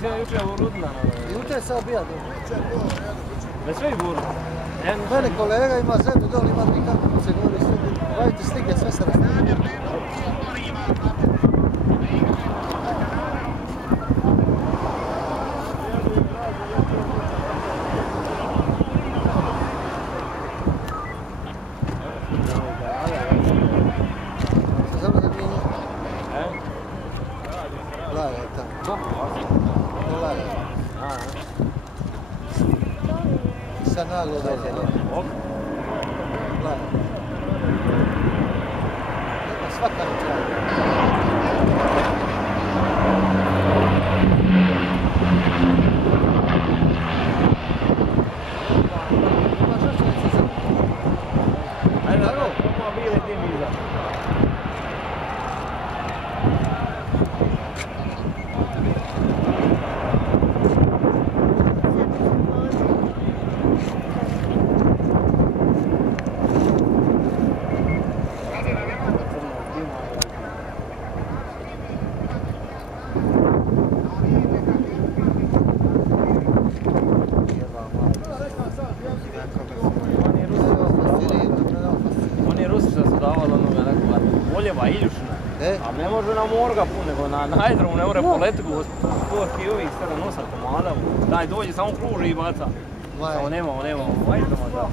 cijela jučer u Rudna. Jučer se obija dobro. Da sve i buru. Mene kolega ima zemlju doli, ima nikako se govori slike. Radite slike, sve se rastavlja. Sa naglo dole. Svaka a ne može na morga pun, nego na aerodromu ne more poleti gospodi ovih 7-8 komada. Daj dođe, samo kruži i baca. Samo nema aerodroma da.